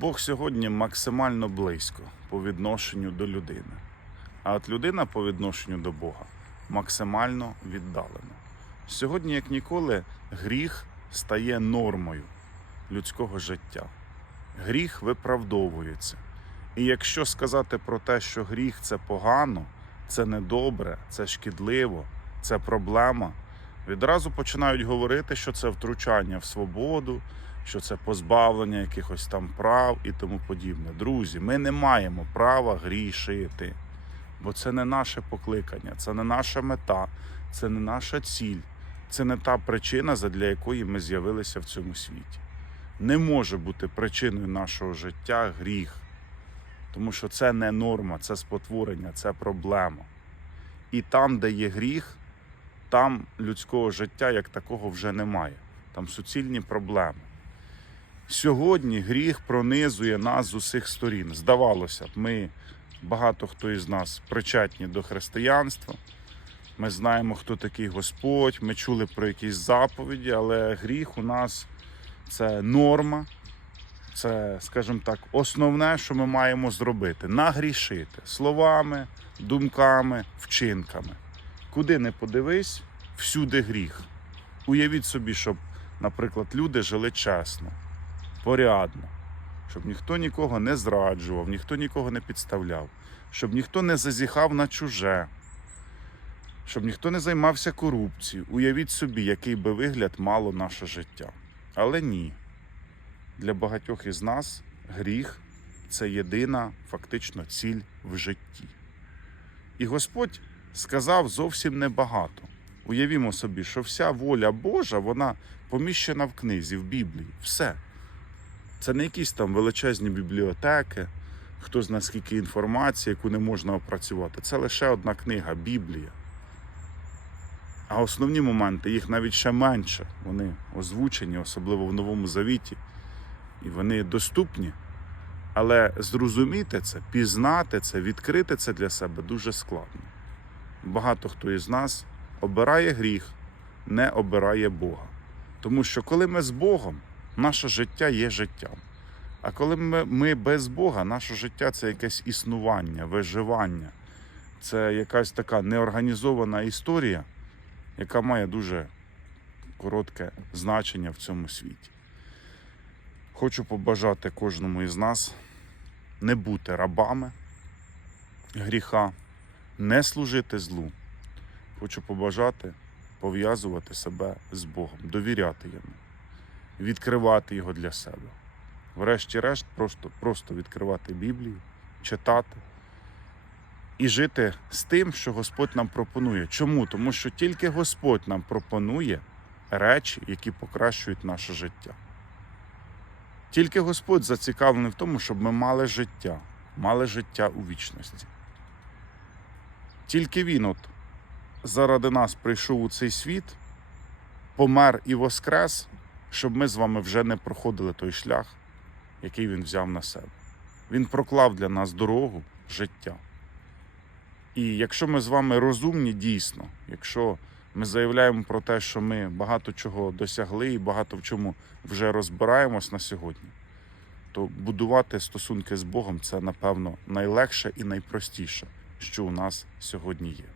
Бог сьогодні максимально близько по відношенню до людини, а от людина по відношенню до Бога максимально віддалена. Сьогодні, як ніколи, гріх стає нормою людського життя. Гріх виправдовується. І якщо сказати про те, що гріх це погано, це недобре, це шкідливо, це проблема, відразу починають говорити, що це втручання в свободу, що це позбавлення якихось там прав і тому подібне. Друзі, ми не маємо права грішити, бо це не наше покликання, це не наша мета, це не наша ціль, це не та причина, задля якої ми з'явилися в цьому світі. Не може бути причиною нашого життя гріх, тому що це не норма, це спотворення, це проблема. І там, де є гріх, там людського життя як такого вже немає. Там суцільні проблеми. Сьогодні гріх пронизує нас з усіх сторін. Здавалося б, ми багато хто із нас причетні до християнства. Ми знаємо, хто такий Господь, ми чули про якісь заповіді, але гріх у нас це норма, це, скажімо так, основне, що ми маємо зробити нагрішити словами, думками, вчинками. Куди не подивись, всюди гріх. Уявіть собі, щоб, наприклад, люди жили чесно, порядно, щоб ніхто нікого не зраджував, ніхто нікого не підставляв, щоб ніхто не зазіхав на чуже, щоб ніхто не займався корупцією. Уявіть собі, який би вигляд мало наше життя. Але ні. Для багатьох із нас гріх це єдина фактично ціль в житті. І Господь сказав зовсім небагато. Уявімо собі, що вся воля Божа, вона поміщена в книзі, в Біблії. Все. Це не якісь там величезні бібліотеки, хто зна скільки інформації, яку не можна опрацювати. Це лише одна книга Біблія. А основні моменти їх навіть ще менше. Вони озвучені, особливо в Новому Завіті, і вони доступні. Але зрозуміти це, пізнати це, відкрити це для себе дуже складно. Багато хто із нас обирає гріх, не обирає Бога. Тому що коли ми з Богом, наше життя є життям. А коли ми, ми без Бога, наше життя це якесь існування, виживання, це якась така неорганізована історія, яка має дуже коротке значення в цьому світі. Хочу побажати кожному із нас не бути рабами гріха, не служити злу. Хочу побажати пов'язувати себе з Богом, довіряти йому, відкривати його для себе. Врешті-решт, просто, просто відкривати Біблію, читати і жити з тим, що Господь нам пропонує. Чому? Тому що тільки Господь нам пропонує речі, які покращують наше життя. Тільки Господь зацікавлений в тому, щоб ми мали життя, мали життя у вічності. Тільки Він от заради нас прийшов у цей світ, помер і воскрес, щоб ми з вами вже не проходили той шлях, який він взяв на себе. Він проклав для нас дорогу життя. І якщо ми з вами розумні дійсно, якщо ми заявляємо про те, що ми багато чого досягли і багато в чому вже розбираємось на сьогодні, то будувати стосунки з Богом це, напевно, найлегше і найпростіше, що у нас сьогодні є.